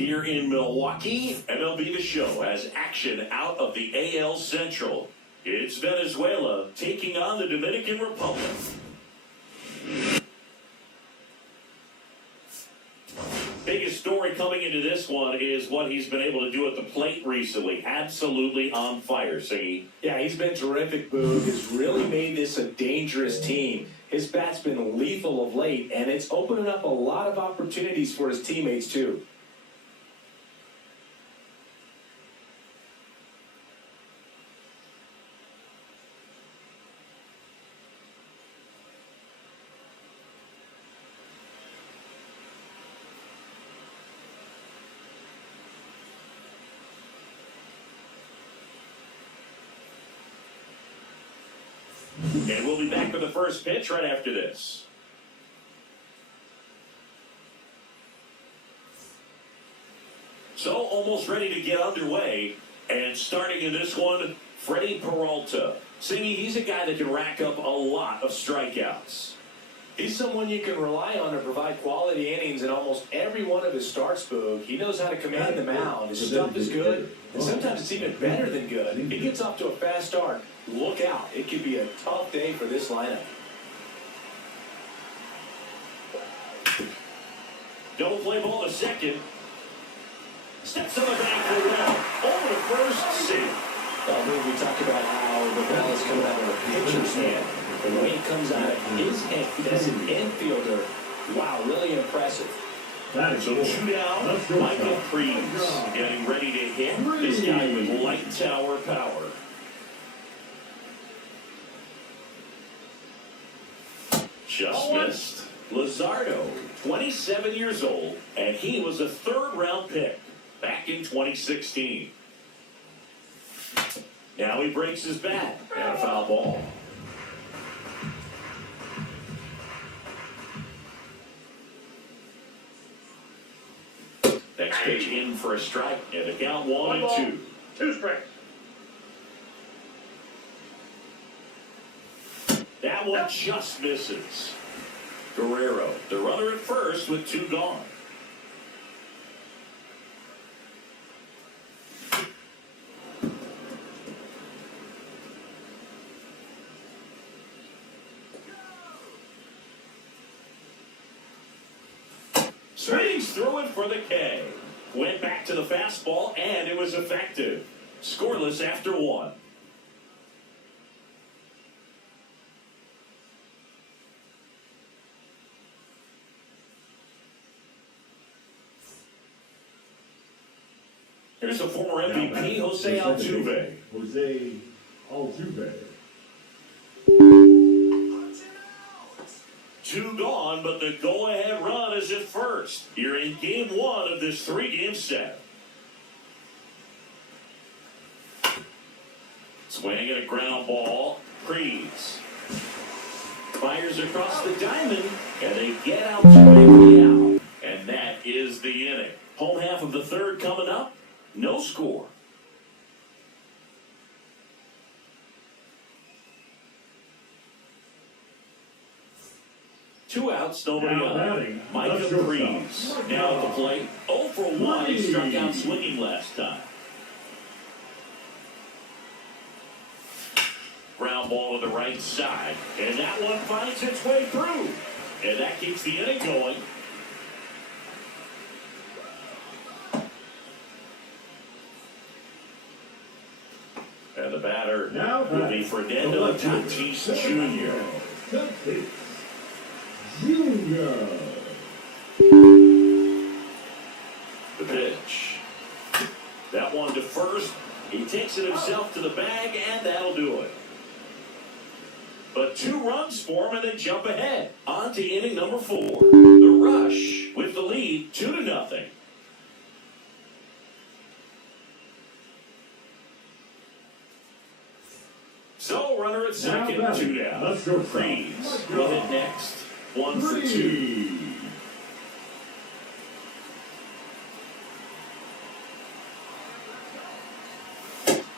Here in Milwaukee, MLB The Show has action out of the AL Central. It's Venezuela taking on the Dominican Republic. Biggest story coming into this one is what he's been able to do at the plate recently. Absolutely on fire, Siggy. Yeah, he's been terrific, Boog. Has really made this a dangerous team. His bat's been lethal of late, and it's opening up a lot of opportunities for his teammates, too. And we'll be back with the first pitch right after this. So almost ready to get underway. And starting in this one, Freddie Peralta. Singy, he's a guy that can rack up a lot of strikeouts. He's someone you can rely on to provide quality innings in almost every one of his starts, Boog. He knows how to command the mound. His stuff is good, and sometimes it's even better than good. If he gets off to a fast start, look out. It could be a tough day for this lineup. Double play ball to second. Steps on the back for one. Over to first, safe. Well, Boog, we talked about how the ball is coming out of a pitcher's hand. The way it comes out of his hand as an infielder, wow, really impressive. So two down, Michael Creeds getting ready to hit. This guy with light tower power. Just missed. Luzardo, 27 years old, and he was a third-round pick back in 2016. Now he breaks his bat and a foul ball. Next pitch in for a strike, and the count 1-2. Two strikes. That one just misses. Guerrero, the runner at first with two gone. Swings through it for the K. Went back to the fastball, and it was effective. Scoreless after one. Here's a former MVP, Jose Altuve. Jose Altuve. Two gone, but the go-ahead run is at first. Here in game one of this three-game set. Swing and a ground ball. Creeds fires across the diamond, and they get out to the out. And that is the inning. Home half of the third coming up. No score. Two outs, nobody on. Michael Creeds now at the plate. 0 for 1. He struck out swinging last time. Ground ball to the right side. And that one finds its way through. And that keeps the inning going. And the batter will be Fernando Tatis Jr. The pitch. That one to first. He takes it himself to the bag, and that'll do it. But 2 runs for him, and they jump ahead. On to inning number 4. The Rush with the lead, 2-0. So, runner at second, 2 down. Creeds will hit next. 1 for 2.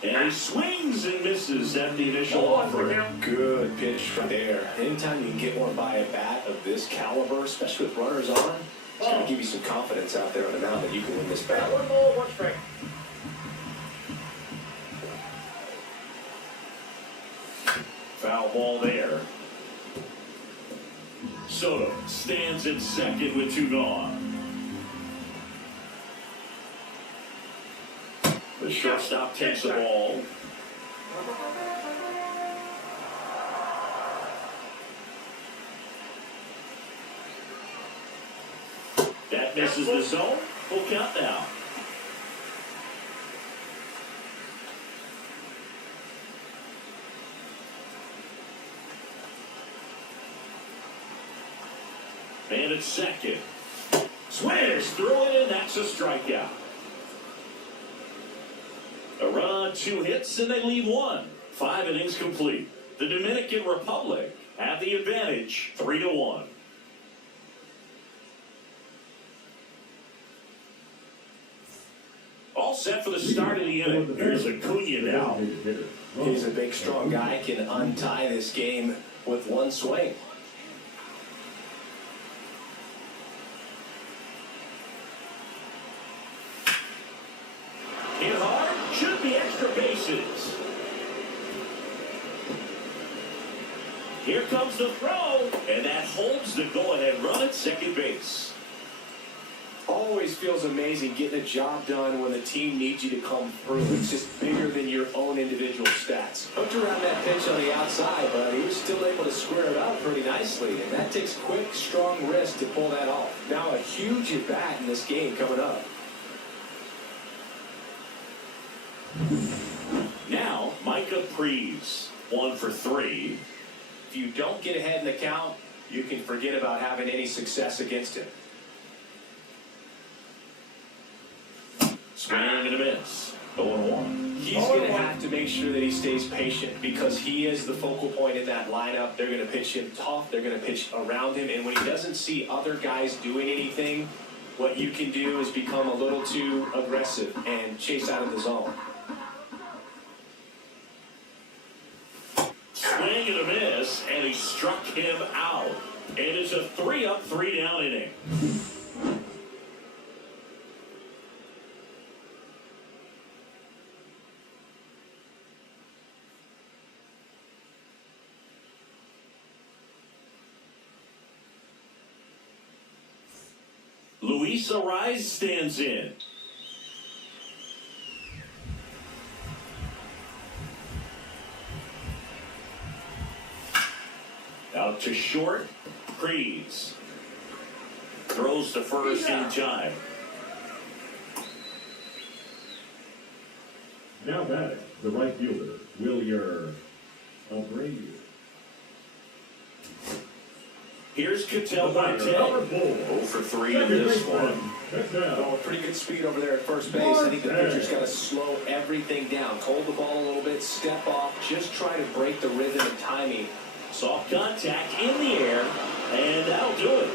And he swings and misses at the initial offer. Good pitch from there. Anytime you can get one by a bat of this caliber, especially with runners on, It's going to give you some confidence out there on the mound that you can win this battle. One ball, one strike. Foul ball there. Soto stands in second with 2 gone. The shortstop takes the ball. That misses the zone. Full count now. And at second. Swings through it, and that's a strikeout. A run on 2 hits, and they leave 1. 5 innings complete. The Dominican Republic have the advantage, 3-1. All set for the start of the inning. Here's Acuna now. He's a big, strong guy, can untie this game with 1 swing. Hit hard, should be extra bases. Here comes the throw, and that holds the go-ahead run at second base. Always feels amazing getting a job done when the team needs you to come through. It's just bigger than your own individual stats. Hooked around that pitch on the outside, but he was still able to square it up pretty nicely. And that takes quick, strong wrist to pull that off. Now a huge at-bat in this game coming up. Now, Micah Prees, 1 for 3. If you don't get ahead in the count, you can forget about having any success against him. Swing and a miss. 0-1. He's going to have to make sure that he stays patient because he is the focal point in that lineup. They're going to pitch him tough. They're going to pitch around him. And when he doesn't see other guys doing anything, what you can do is become a little too aggressive and chase out of the zone. Swing and a miss, and he struck him out. And it's a 3-up, 3-down inning. Luis Arraez stands in. Out to short, Prees. Throws to first in time. Now batting, the right fielder, Wilyer Abreu. Here's Ketel Marte. 0 for 3 in this one. Oh, pretty good speed over there at first base. I think the pitcher's got to slow everything down. Hold the ball a little bit, step off, just try to break the rhythm and timing. Soft contact in the air, and that'll do it.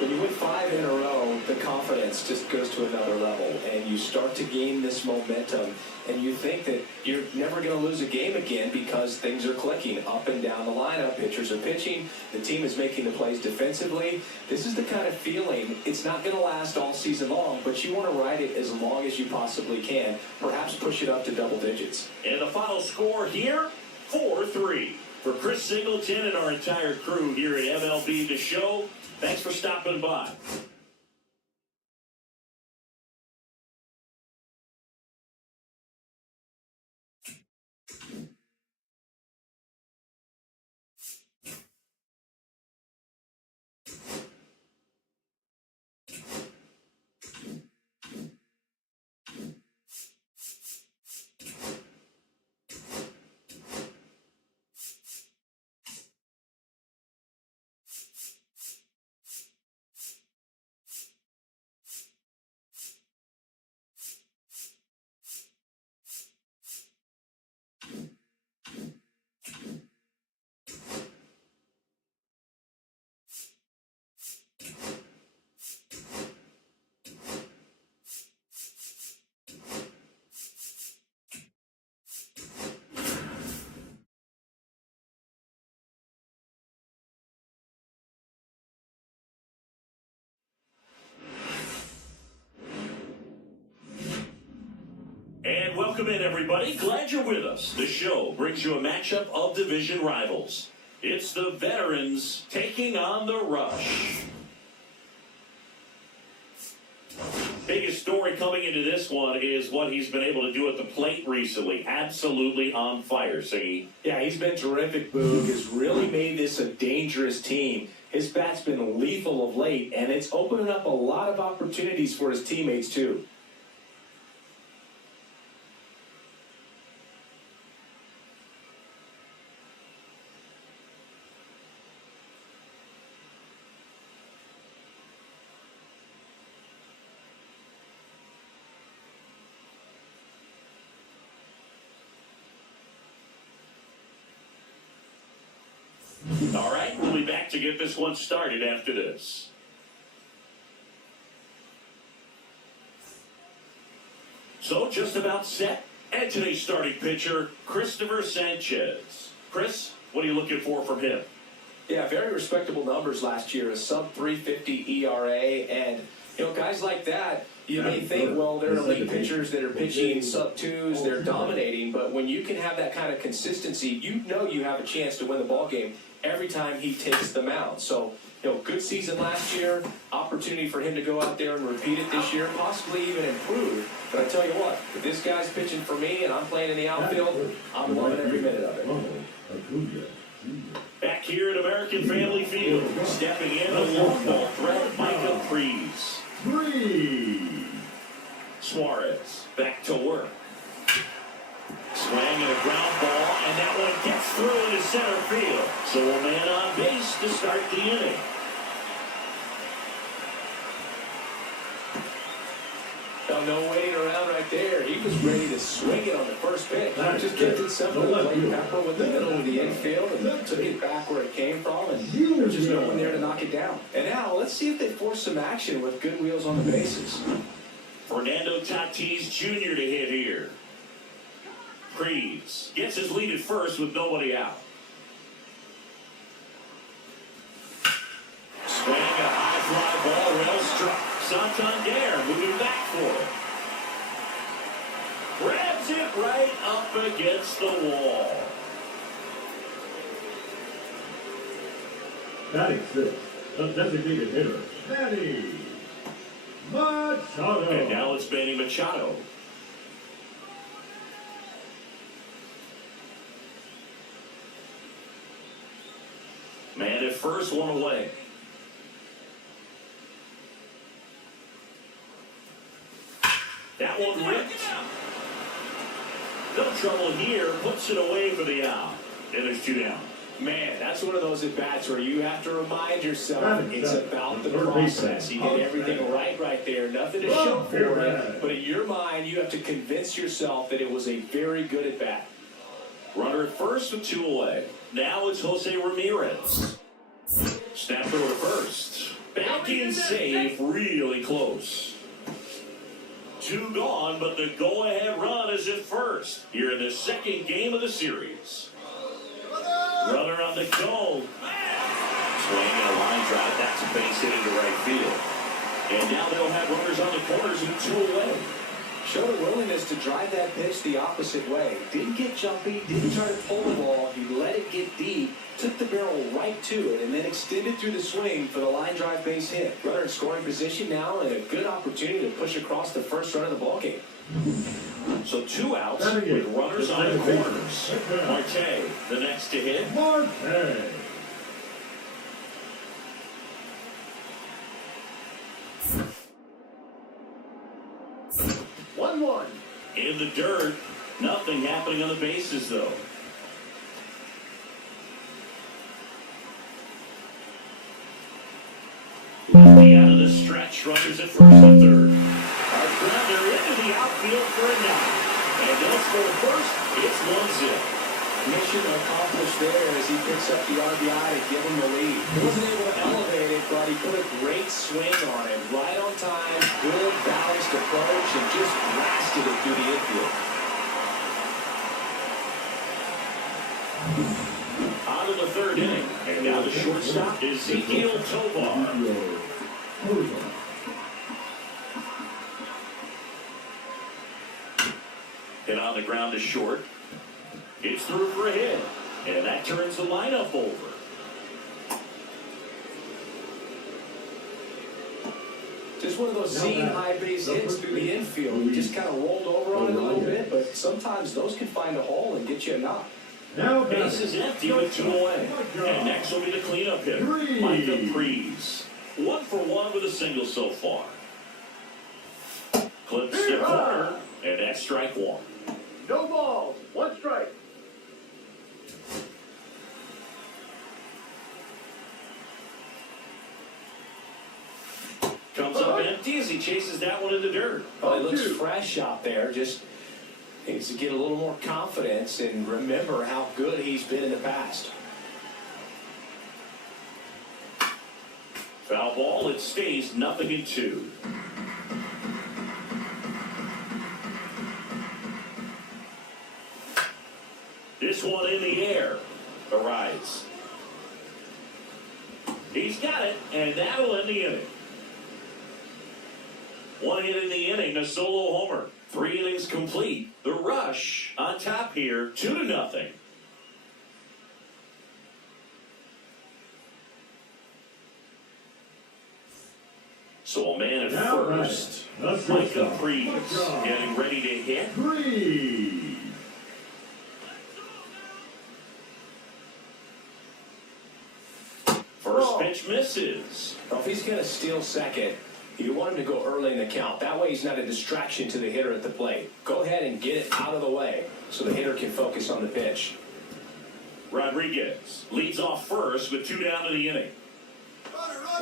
When you win 5 in a row, the confidence just goes to another level, and you start to gain this momentum, and you think that you're never going to lose a game again because things are clicking up and down the lineup. Pitchers are pitching. The team is making the plays defensively. This is the kind of feeling, it's not going to last all season long, but you want to ride it as long as you possibly can, perhaps push it up to double digits. And the final score here, 4-3. For Chris Singleton and our entire crew here at MLB The Show, thanks for stopping by. And welcome in, everybody. Glad you're with us. The show brings you a matchup of division rivals. It's the veterans taking on the Rush. Biggest story coming into this one is what he's been able to do at the plate recently. Absolutely on fire, Siggy. Yeah, he's been terrific, Boog. Has really made this a dangerous team. His bat's been lethal of late, and it's opening up a lot of opportunities for his teammates, too. All right, we'll be back to get this one started after this. So, just about set. And today's starting pitcher, Christopher Sanchez. Chris, what are you looking for from him? Yeah, very respectable numbers last year. A sub-350 ERA. And, you know, guys like that, you may think, well, they're elite pitchers that are pitching sub-2s, they're dominating. But when you can have that kind of consistency, you know you have a chance to win the ball game every time he takes the mound. So, you know, good season last year, opportunity for him to go out there and repeat it this year, possibly even improve. But I tell you what, if this guy's pitching for me and I'm playing in the outfield, I'm loving every minute of it. Back here at American Family Field, stepping in the long ball threat, Michael Freeze. Suarez back to work. Swing and a ground ball, and that one gets through into center field. So a man on base to start the inning. No waiting around right there. He was ready to swing it on the first pitch. Just kept it simple. Played Pepper with the middle of the infield and took it back where it came from, and there's just no one there to knock it down. And now let's see if they force some action with good wheels on the bases. Fernando Tatis Jr. to hit here. Freeze gets his lead at first with nobody out. Swing, a high fly ball, well struck. Santander moving back for it. Grabs it right up against the wall. Batting six, the designated hitter, Manny Machado. And now it's Manny Machado. Man at first, one away. That one ripped. No trouble here. Puts it away for the out. And there's two down. Man, that's one of those at-bats where you have to remind yourself it's about the process. He did everything right there. Nothing to show for it. But in your mind, you have to convince yourself that it was a very good at-bat. Runner at first with two away. Now it's Jose Ramirez. Snap throw to first. Back in save, really close. Two gone, but the go-ahead run is at first. Here in the second game of the series. Runner on the go. Swing and a line drive. That's a base hit into right field. And now they'll have runners on the corners with two away. Showed a willingness to drive that pitch the opposite way. Didn't get jumpy, didn't try to pull the ball. He let it get deep, took the barrel right to it, and then extended through the swing for the line drive base hit. Runner in scoring position now, and a good opportunity to push across the first run of the ballgame. So two outs with runners on the corners. Marte, the next to hit. Marte. 1-1. In the dirt. Nothing happening on the bases, though. Lefty out of the stretch. Runners at first and third. Hard grounder into the outfield for a knock. And they'll score first. It's 1-0. Mission accomplished there as he picks up the RBI to give him the lead. He wasn't able to elevate it, but he put a great swing on it. Right on time, good balanced approach, and just blasted it through the infield. Out of the third inning. And now the shortstop is Ezekiel Tovar. ground to short. It's through for a hit. And that turns the lineup over. Just one of those seam high base hits through the infield. He just kind of rolled over on it a little bit, but sometimes those can find a hole and get you a knock. Now base is empty with 2 away. And next will be the cleanup hitter, Micah Prees. 1 for 1 with a single so far. Clips the corner, and that's strike 1. No balls, 1 strike. Comes up empty as he chases that one in the dirt. Oh, he looks fresh out there. Just needs to get a little more confidence and remember how good he's been in the past. Foul ball, it stays 0-2. This one in the air. The rise. He's got it, and that'll end the inning. 1 hit in the inning, a solo homer. 3 innings complete. The Rush on top here, 2-0. So a man at first. Micah Prees getting ready to hit. First pitch misses. Well, if he's going to steal second, you want him to go early in the count. That way he's not a distraction to the hitter at the plate. Go ahead and get it out of the way so the hitter can focus on the pitch. Rodriguez leads off first with 2 down in the inning.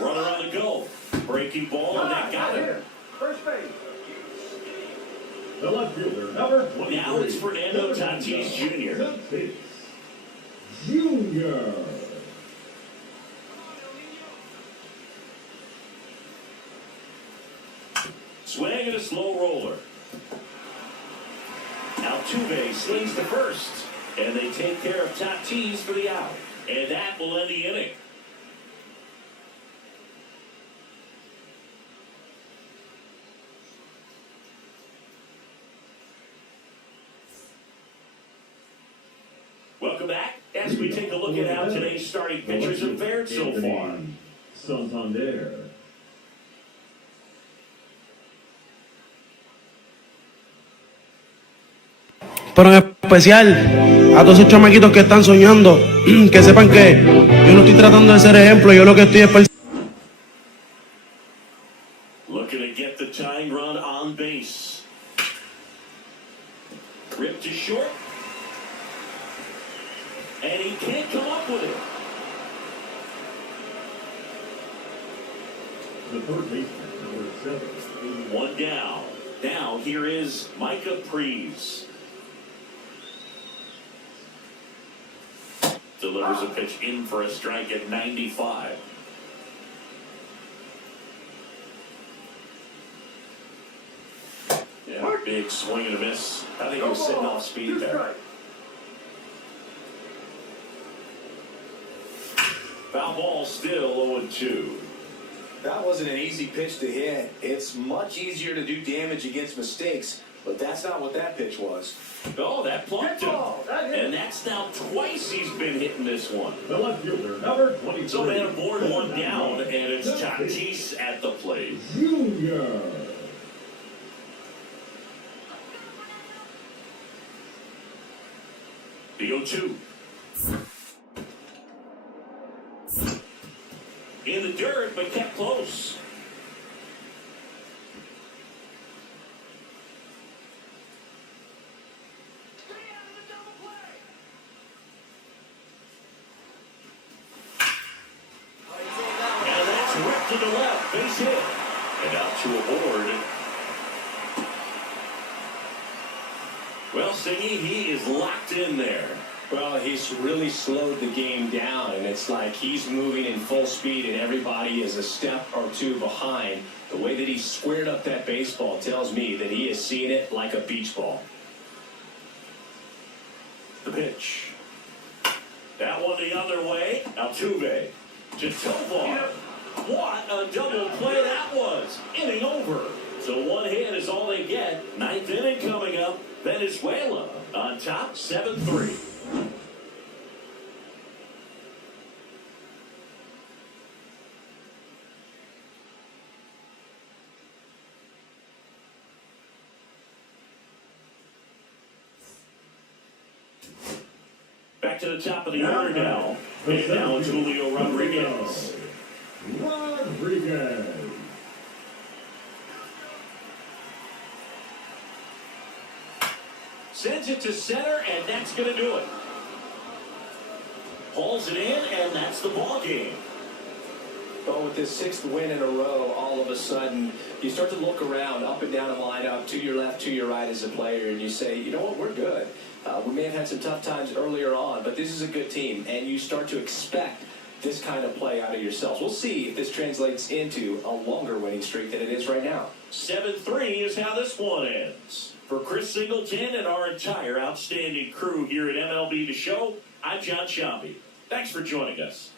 Runner on the go. Breaking ball, and that got him. First base. The left fielder, number 23. Now it's Fernando Tatis Jr. Tatis Jr. Swing and a slow roller. Altuve slings to first, and they take care of Tatis for the out. And that will end the inning. Welcome back as we take a look at how today's starting pitchers have fared so far. Santander. Pero en especial a todos esos chamaquitos que están soñando, que sepan que yo no estoy tratando de ser ejemplo, yo lo que estoy es Looking to get the tying run on base. Ripped to short. And he can't come up with it. The third baseman, number 7. 1 down. Now here is Micah Prees. Delivers a pitch in for a strike at 95. Yeah, big swing and a miss. I think he was sitting off speed there. Foul ball still 0-2. That wasn't an easy pitch to hit. It's much easier to do damage against mistakes, but that's not what that pitch was. Oh, that plucked him. And that's now twice he's been hitting this one. The left fielder, number 23. So man aboard 1 down, and it's Tatis at the plate. Junior. The 0-2. In the dirt, but kept close. And that's ripped to the left, base hit. And out to a board. Well, Singy, he is locked in there. Well, he's really slowed the game down, and it's like he's moving in full speed, and everybody is a step or 2 behind. The way that he squared up that baseball tells me that he is seeing it like a beach ball. The pitch. That one the other way. Altuve to Tovar. What a double play that was. Inning over. So one hit is all they get. Ninth inning coming up. Venezuela on top, 7-3. Back to the top of the order now. And now it's Julio Rodriguez. Rodriguez. Sends it to center, and that's going to do it. Hauls it in, and that's the ball game. But with this 6th win in a row, all of a sudden, you start to look around, up and down the lineup, to your left, to your right as a player, and you say, you know what, we're good. We may have had some tough times earlier on, but this is a good team, and you start to expect this kind of play out of yourselves. We'll see if this translates into a longer winning streak than it is right now. 7-3 is how this one ends. For Chris Singleton and our entire outstanding crew here at MLB The Show, I'm John Shambi. Thanks for joining us.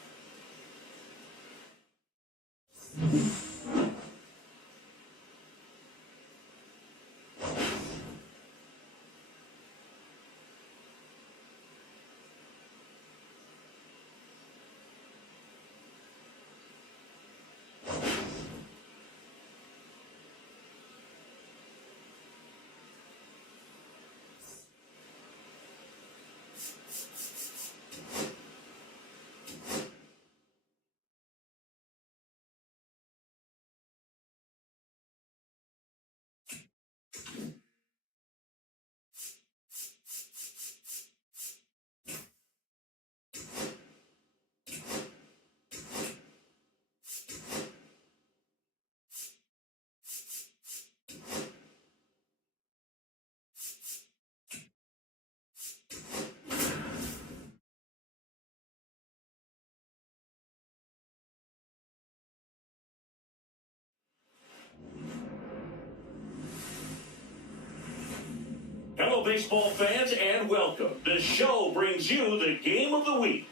Hello, baseball fans, and welcome. The show brings you the game of the week.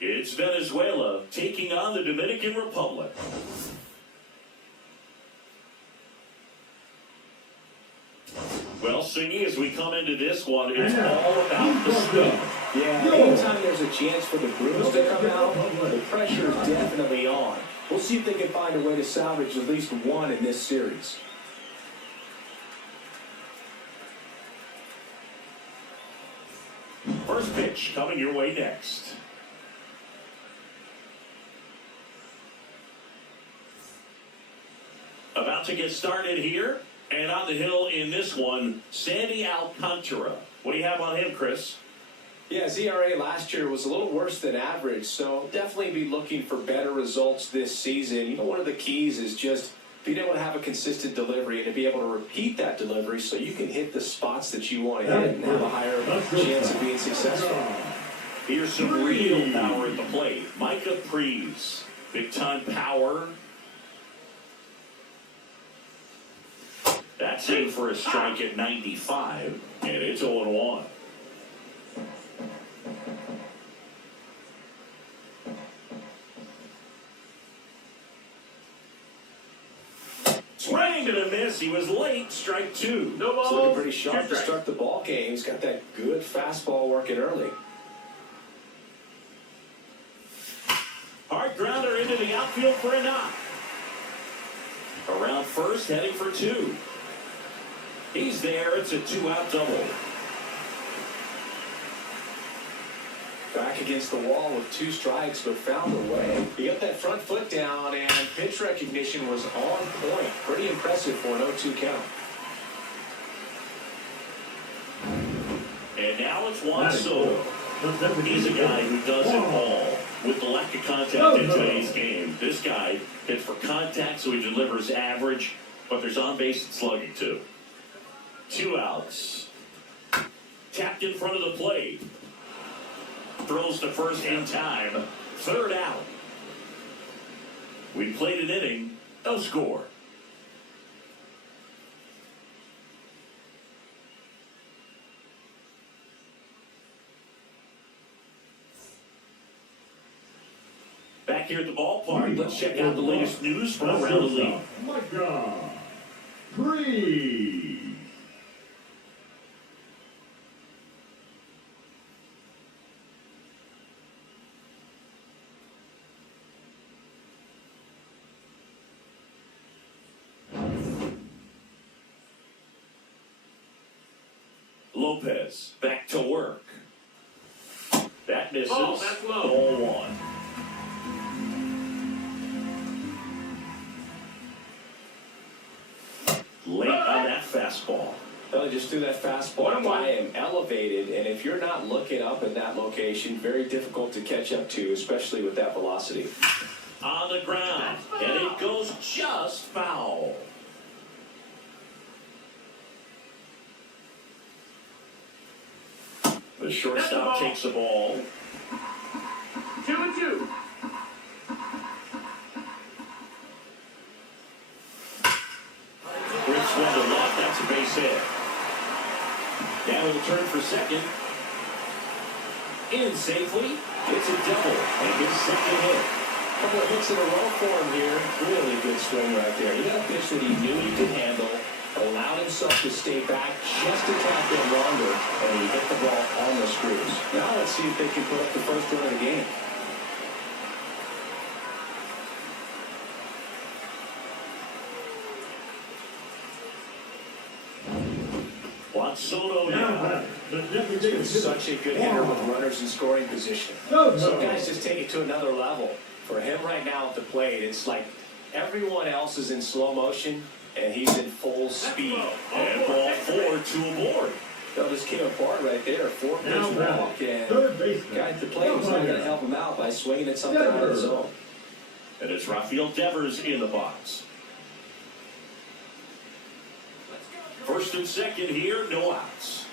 It's Venezuela taking on the Dominican Republic. Well, Singy, as we come into this one, it's all about the speed. Yeah, anytime there's a chance for the Bruins to come out, the pressure is definitely on. We'll see if they can find a way to salvage at least one in this series. First pitch coming your way next. About to get started here, and on the hill in this one, Sandy Alcantara. What do you have on him, Chris? Yeah, his ERA last year was a little worse than average, so definitely be looking for better results this season. You know, one of the keys is just being able to have a consistent delivery and to be able to repeat that delivery so you can hit the spots that you want to hit and have a higher chance of being successful. Here's some real power at the plate. Micah Prees, big-time power. That's in for a strike at 95, and it's 0-1. Swing and a miss. He was late. Strike two. No He's ball. looking pretty sharp to start the ball game. He's got that good fastball working early. Hard grounder into the outfield for a knock. Around first, heading for two. He's there. It's a 2-out double. Back against the wall with 2 strikes, but found a way. He got that front foot down, and pitch recognition was on point. Pretty impressive for an 0-2 count. And now it's Juan Soto. He's a guy who does it all. With the lack of contact in today's game, this guy hits for contact, so he delivers average, but there's on-base and slugging too. 2 outs. Tapped in front of the plate. Throws to first in time. 3rd out. We played an inning. No score. Back here at the ballpark, let's check out the latest news from around the league. Freeze. Lopez back to work. That misses. Ball, that's low. Ball one. Late on that fastball. Well, just threw that fastball by him, elevated, and if you're not looking up in that location, very difficult to catch up to, especially with that velocity. On the ground, and it goes just foul. The shortstop takes the ball. 2-2. Rips one to left, that's a base hit. Now he'll turn for second. In safely, it's a double, and his second hit. Couple of hits in a row for him here. Really good swing right there. He got a pitch that he knew he could handle, allowed himself to stay back just a tad bit longer, and he hit the ball on the screws. Now let's see if they can put up the first run of the game. Juan Soto now. He's such a good hitter with runners in scoring position. Some guys just take it to another level. For him right now at the plate, it's like everyone else is in slow motion, and he's in full speed. And ball 4, 2 aboard. That just came apart right there. 4-pitch walk, and guy at the plate was not going to help him out by swinging at something out of the zone. And it's Rafael Devers in the box. First and second here, no outs.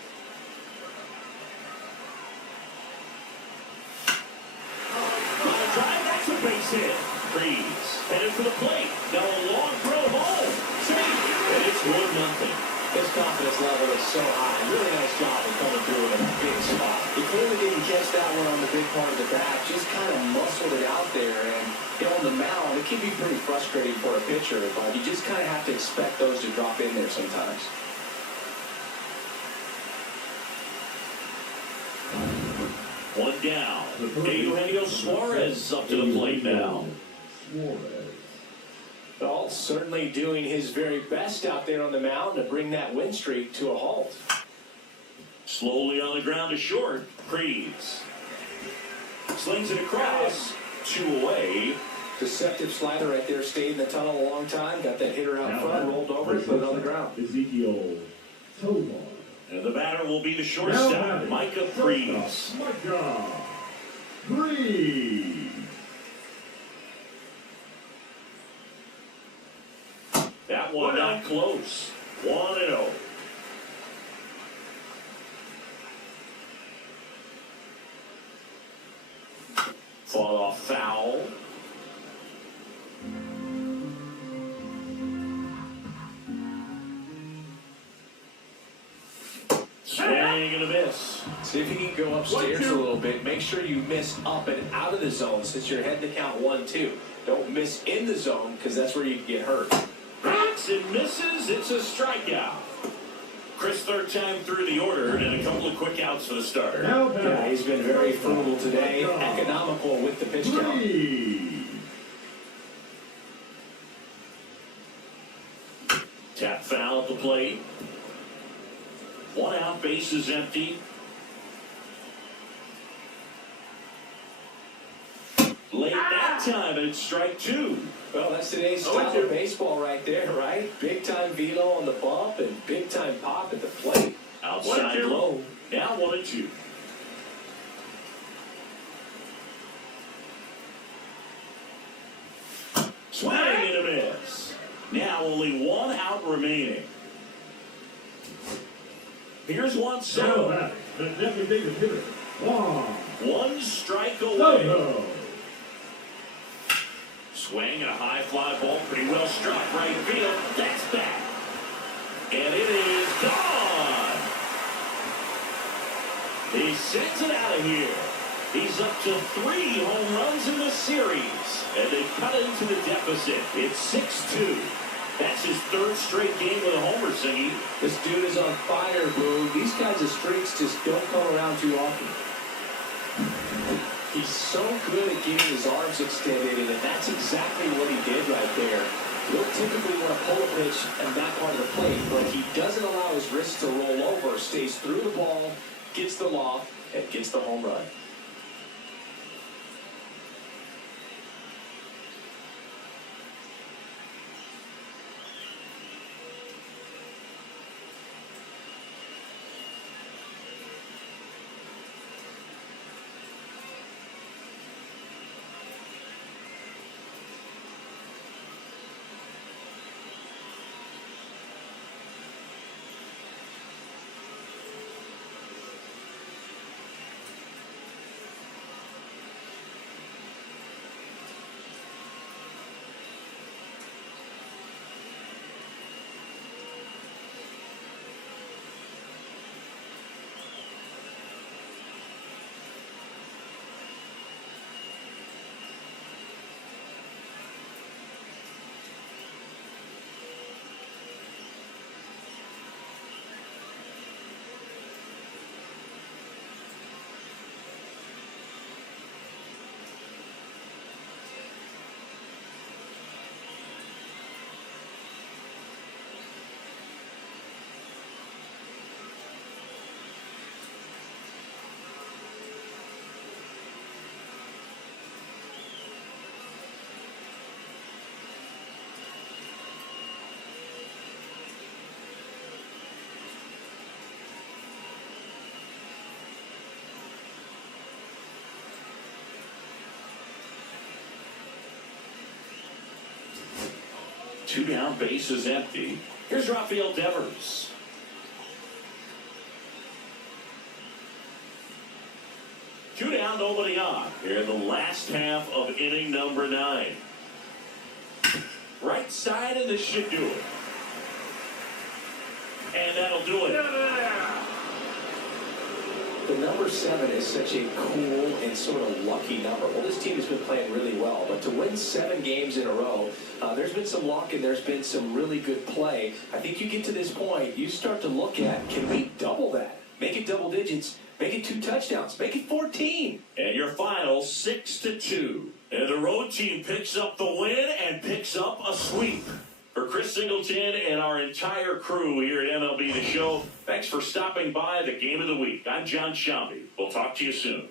On a drive, that's a base hit. Freeze, headed for the plate. Now a long throw home. Safe, and it's 1-0. His confidence level is so high. Really nice job of coming through in a big spot. He clearly didn't catch that one on the big part of the bat. Just kind of muscled it out there. And on the mound, it can be pretty frustrating for a pitcher, but you just kind of have to expect those to drop in there sometimes. One down. Eugenio Suarez up to the plate now. Well, certainly doing his very best out there on the mound to bring that win streak to a halt. Slowly on the ground to short. Freeze. Slings it across. 2 away. Deceptive slider right there. Stayed in the tunnel a long time. Got that hitter out front. Rolled over and put it on the ground. Ezekiel Tovar. And the batter will be the shortstop, Micah Freeze. Micah Freeze. That one not close. 1-0. Fought off foul. Swing and a miss. See if you can go upstairs a little bit. Make sure you miss up and out of the zone since you're heading to count 1-2. Don't miss in the zone because that's where you can get hurt. Hits and misses. It's a strikeout. Chris, third time through the order, and a couple of quick outs for the starter. Yeah, he's been very frugal today, economical with the pitch count. Tap foul at the plate. 1 out, base is empty. Late that time, and it's strike 2. Well, that's today's style of baseball right there, right? Big time velo on the bump and big time pop at the plate. Outside low. Now 1-2. Swing and a miss. Now only 1 out remaining. Here's Juan Soto. The designated hitter. 1 strike away. Swing and a high fly ball, pretty well struck right field. That's back. And it is gone. He sends it out of here. He's up to 3 home runs in the series. And they cut into the deficit. It's 6-2. That's his third straight game with a homer, Singy. This dude is on fire, Boone. These kinds of streaks just don't come around too often. He's so good at getting his arms extended, and that's exactly what he did right there. He'll typically want to pull a pitch at that part of the plate, but he doesn't allow his wrists to roll over, stays through the ball, gets the loft, and gets the home run. Two down, base is empty. Here's Rafael Devers. Two down, nobody on. Here in the last half of inning number 9. Right side, and this should do it. And that'll do it. The number 7 is such a cool and sort of lucky number. Well, this team has been playing really well, but to win 7 games in a row, there's been some luck and there's been some really good play. I think you get to this point, you start to look at, can we double that? Make it double digits, make it 2 touchdowns, make it 14. And your final 6-2. And the road team picks up the win and picks up a sweep. For Chris Singleton and our entire crew here at MLB The Show, thanks for stopping by the Game of the Week. I'm John Shambi. We'll talk to you soon.